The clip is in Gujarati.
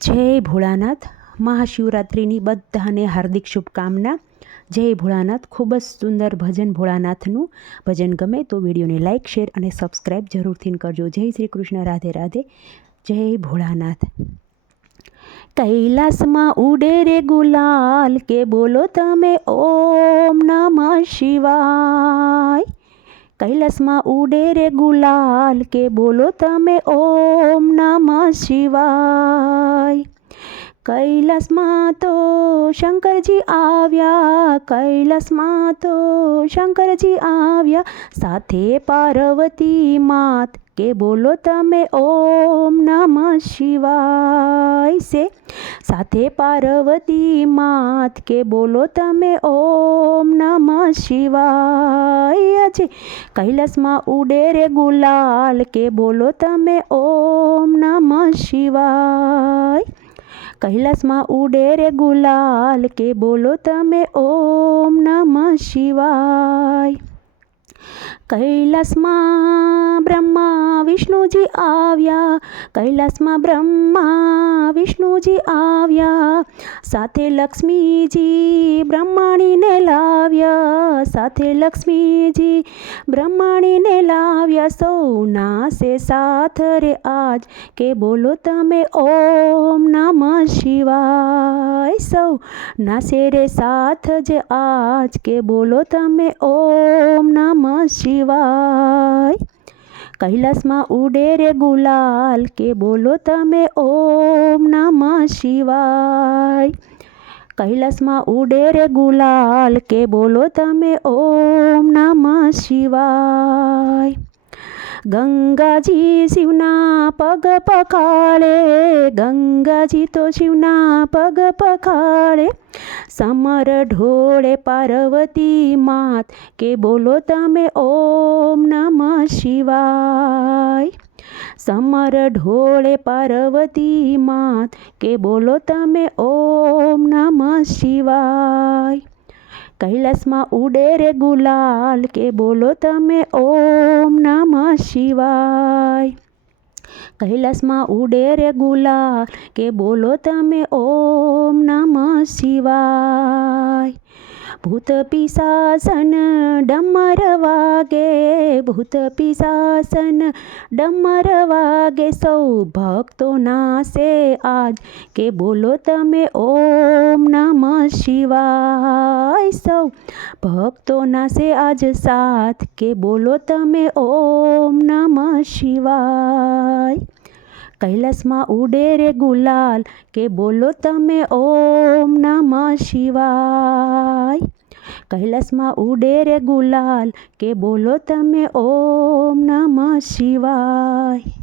જય ભોળાનાથ. મહાશિવરાત્રિની બધાને હાર્દિક શુભકામના. જય ભોળાનાથ. ખૂબ જ સુંદર ભજન. ભોળાનાથનું ભજન ગમે તો વિડીયોને લાઇક, શેર અને સબસ્ક્રાઈબ જરૂરથી કરજો. જય શ્રી કૃષ્ણ. રાધે રાધે. જય ભોળાનાથ. કૈલાસમાં ઉડે રે ગુલાલ, કે બોલો તમે ઓમ નમઃ શિવાય. કૈલાસમાં ઉડે રે ગુલાલ, કે બોલો તમે ઓમ નમઃ શિવાય. કૈલાસમાં તો શંકરજી આવ્યા, કૈલાસમાં તો શંકરજી આવ્યા, સાથે પાર્વતી માત, કે બોલો તમે ઓમ નમઃ શિવાય. સે સાથે પાર્વતી માત, કે બોલો તમે ઓમ નમઃ શિવાય. છે કૈલાસમાં ઉડે રે ગુલાલ, કે બોલો તમે ઓમ નમઃ શિવાય. કૈલાસમાં ઉડે રે ગુલાલ, કે બોલો તમે ઓમ નમઃ શિવાય. કૈલાસમાં બ્રહ્મા વિષ્ણુજી આવ્યા, કૈલાસમાં બ્રહ્મા વિષ્ણુજી આવ્યા, સાથે લક્ષ્મીજી બ્રહ્માણીને લાવ્યા, સાથે લક્ષ્મીજી બ્રહ્માણીને લાવ્યા. સૌના સે સાથ રે આજ, કે બોલો તમે ઓમ નમઃ શિવાય. સૌ નાસે રે સાથ જ આજ, કે બોલો તમે ઓમ નમઃ શિવાય. કૈલાસમાં ઉડે રે ગુલાલ, કે બોલો તમે ઓમ નમઃ શિવાય. કૈલાસમાં ઉડે રે ગુલાલ, કે બોલો તમે ઓમ નમઃ શિવાય. ગંગાજી શિવના પગ પખાળે, ગંગાજી તો શિવના પગ પખાળે, સમર ઢોળે પાર્વતી માત, કે બોલો તમે ઓમ નમઃ શિવાય. સમર ઢોળે પાર્વતી માત, કે બોલો તમે ઓમ નમઃ શિવાય. કૈલાસમાં ઉડે રે ગુલાલ, કે બોલો તમે ઓમ નમઃ શિવાય. કૈલાસમાં ઉડે રે ગુલાલ, કે બોલો તમે ઓમ નમઃ શિવાય. ભૂત પિશાચન ડમર વાગે, ભૂત પિશાચન ડમર વાગે, સૌ ભક્તો નાસે આજ, કે બોલો તમે ઓમ નમઃ શિવાય. સૌ ભક્તો નાસે આજ સાથ, કે બોલો તમે ઓમ નમઃ શિવાય. કૈલાસમાં ઉડે રે ગુલાલ, કે બોલો તમે ઓમ નમઃ શિવાય. કૈલાસમાં ઉડે રે ગુલાલ, કે બોલો તમે ઓમ નમઃ શિવાય.